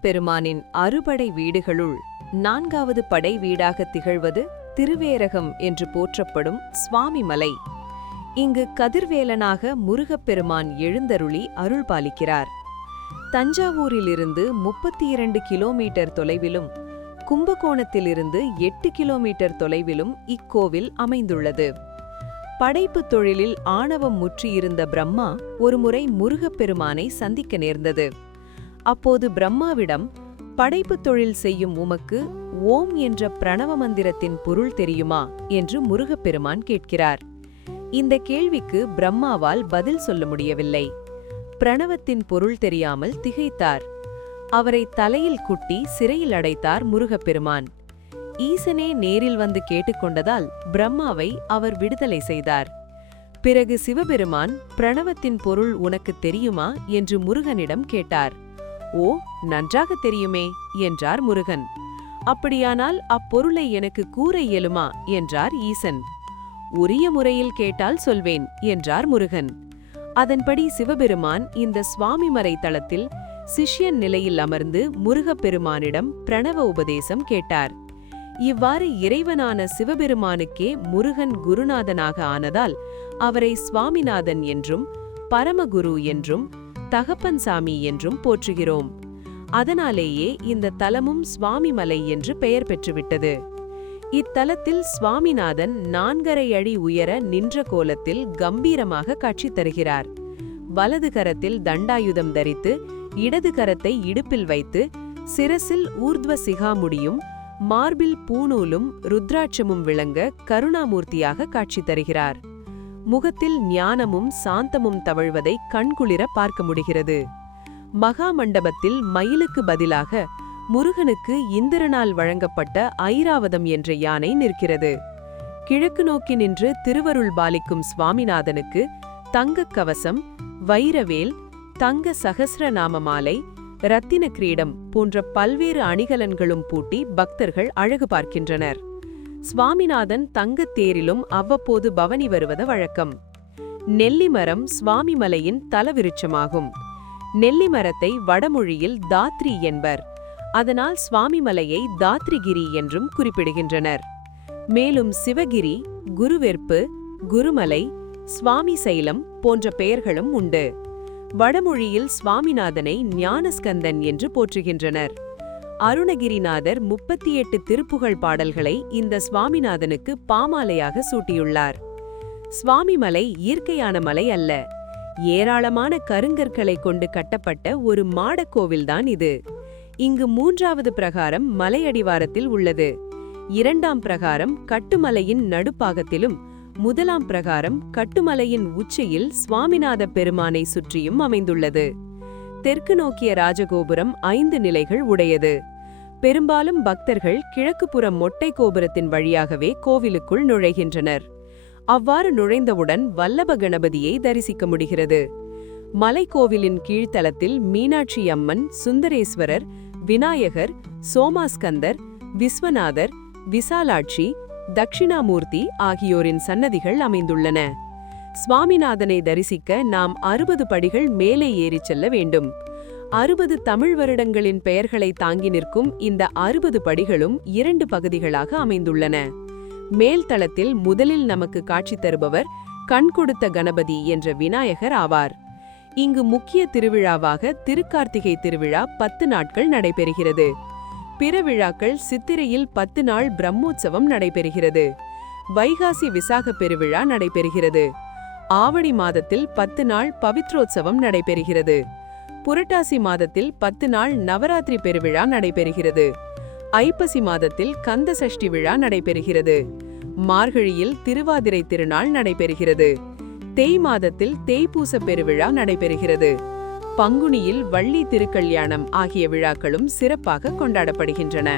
முருகப்பெருமானின் அறுபடை வீடுகளுள் 4வது படை வீடாக திகழ்வது திருவேரகம் என்று போற்றப்படும் சுவாமிமலை. இங்கு கதிர்வேலனாக முருகப்பெருமான் எழுந்தருளி அருள்பாலிக்கிறார். தஞ்சாவூரிலிருந்து 32 கிலோமீட்டர் தொலைவிலும் கும்பகோணத்திலிருந்து 8 கிலோமீட்டர் தொலைவிலும் இக்கோவில் அமைந்துள்ளது. படைப்புத் தொழிலில் ஆணவம் முற்றியிருந்த பிரம்மா ஒருமுறை முருகப்பெருமானை சந்திக்க நேர்ந்தது. அப்போது பிரம்மாவிடம், படைப்புத் தொழில் செய்யும் உமக்கு ஓம் என்ற பிரணவ மந்திரத்தின் பொருள் தெரியுமா என்று முருகப்பெருமான் கேட்கிறார். இந்த கேள்விக்கு பிரம்மாவால் பதில் சொல்ல முடியவில்லை. பிரணவத்தின் பொருள் தெரியாமல் திகைத்தார். அவரை தலையில் குட்டி சிறையில் அடைத்தார் முருகப்பெருமான். ஈசனே நேரில் வந்து கேட்டுக்கொண்டதால் பிரம்மாவை அவர் விடுதலை செய்தார். பிறகு சிவபெருமான், பிரணவத்தின் பொருள் உனக்கு தெரியுமா என்று முருகனிடம் கேட்டார். ஓ, நன்றாக தெரியுமே என்றார் முருகன். அப்படியானால் அப்பொருளை எனக்கு கூற இயலுமா என்றார் ஈசன். உரிய முறையில் கேட்டால் சொல்வேன் என்றார் முருகன். அதன்படி சிவபெருமான் இந்த சுவாமிமலை தளத்தில் சிஷ்யன் நிலையில் அமர்ந்து முருகப்பெருமானிடம் பிரணவ உபதேசம் கேட்டார். இவ்வாறு இறைவனான சிவபெருமானுக்கே முருகன் குருநாதனாக ஆனதால் அவரை சுவாமிநாதன் என்றும் பரமகுரு என்றும் தகப்பன்சாமி என்றும் போற்றுகிறோம். அதனாலேயே இந்த தலமும் சுவாமிமலை என்று பெயர் பெற்றுவிட்டது. இத்தலத்தில் சுவாமிநாதன் 4½ அடி உயர நின்ற கோலத்தில் கம்பீரமாக காட்சி தருகிறார். வலது கரத்தில் தண்டாயுதம் தரித்து இடது கரத்தை இடுப்பில் வைத்து சிரசில் ஊர்த்வ சிகாமுடியும் மார்பில் பூணூலும் ருத்ராட்சமும் விளங்க கருணாமூர்த்தியாக காட்சி தருகிறார். முகத்தில் ஞானமும் சாந்தமும் தவழ்வதை கண்குளிர பார்க்க முடிகிறது. மகா மண்டபத்தில் மயிலுக்கு பதிலாக முருகனுக்கு இந்திரனால் வழங்கப்பட்ட ஐராவதம் என்ற யானை நிற்கிறது. கிழக்கு நோக்கி நின்று திருவருள் பாலிக்கும் சுவாமிநாதனுக்கு தங்கக் கவசம், வைரவேல், தங்க சகஸ்ரநாம மாலை, இரத்தின கிரீடம் போன்ற பல்வேறு அணிகலன்களும் பூட்டி பக்தர்கள் அழகு பார்க்கின்றனர். சுவாமிநாதன் தங்கத் தேரிலும் அவ்வப்போது பவனி வருவது வழக்கம். நெல்லிமரம் சுவாமிமலையின் தலவிருட்சமாகும். நெல்லிமரத்தை வடமொழியில் தாத்ரி என்பர். அதனால் சுவாமிமலையை தாத்ரிகிரி என்றும் குறிப்பிடுகின்றனர். மேலும் சிவகிரி, குருவெற்பு, குருமலை, சுவாமி சைலம் போன்ற பெயர்களும் உண்டு. வடமொழியில் சுவாமிநாதனை ஞானஸ்கந்தன் என்று போற்றுகின்றனர். அருணகிரிநாதர் 38 திருப்புகழ் பாடல்களை இந்த சுவாமிநாதனுக்கு பாமாலையாக சூட்டியுள்ளார். சுவாமிமலை இயற்கையான மலை அல்ல, ஏராளமான கருங்கற்களை கொண்டு கட்டப்பட்ட ஒரு மாடக்கோவில்தான் இது. இங்கு 3வது பிரகாரம் மலையடிவாரத்தில் உள்ளது. 2ஆம் பிரகாரம் கட்டுமலையின் நடுப்பாகத்திலும் 1ஆம் பிரகாரம் கட்டுமலையின் உச்சியில் சுவாமிநாத பெருமானை சுற்றியும் அமைந்துள்ளது. தெற்கு நோக்கிய ராஜகோபுரம் 5 நிலைகள் உடையது. பெரும்பாலும் பக்தர்கள் கிழக்குப்புற மொட்டை கோபுரத்தின் வழியாகவே கோவிலுக்குள் நுழைகின்றனர். அவ்வாறு நுழைந்தவுடன் வல்லப கணபதியை தரிசிக்க முடிகிறது. மலைக்கோவிலின் கீழ்த்தளத்தில் மீனாட்சி அம்மன், சுந்தரேஸ்வரர், விநாயகர், சோமாஸ்கந்தர், விஸ்வநாதர், விசாலாட்சி, தட்சிணாமூர்த்தி ஆகியோரின் சன்னதிகள் அமைந்துள்ளன. சுவாமிநாதனை தரிசிக்க நாம் 60 படிகள் மேலே ஏறிச் செல்ல வேண்டும். 60 தமிழ் வருடங்களின் பெயர்களை தாங்கி நிற்கும் இந்த 60 படிகளும் 2 பகுதிகளாக அமைந்துள்ளன. மேல்தளத்தில் முதலில் நமக்கு காட்சி தருபவர் கண் கொடுத்த கணபதி என்ற விநாயகர் ஆவார். இங்கு முக்கிய திருவிழாவாக திருக்கார்த்திகை திருவிழா 10 நாட்கள் நடைபெறுகிறது. பிற விழாக்கள் சித்திரையில் 10 நாள் பிரம்மோற்சவம் நடைபெறுகிறது. வைகாசி விசாக பெருவிழா நடைபெறுகிறது. ஆவணி மாதத்தில் 10 நாள் பவித்ரோத்சவம் நடைபெறுகிறது. புரட்டாசி மாதத்தில் 10 நாள் நவராத்திரி பெருவிழா நடைபெறுகிறது. ஐப்பசி மாதத்தில் கந்த சஷ்டி விழா நடைபெறுகிறது. மார்கழியில் திருவாதிரை திருநாள் நடைபெறுகிறது. தேய் மாதத்தில் தேய்பூச பெருவிழா நடைபெறுகிறது. பங்குனியில் வள்ளி திருக்கல்யாணம் ஆகிய விழாக்களும் சிறப்பாக கொண்டாடப்படுகின்றன.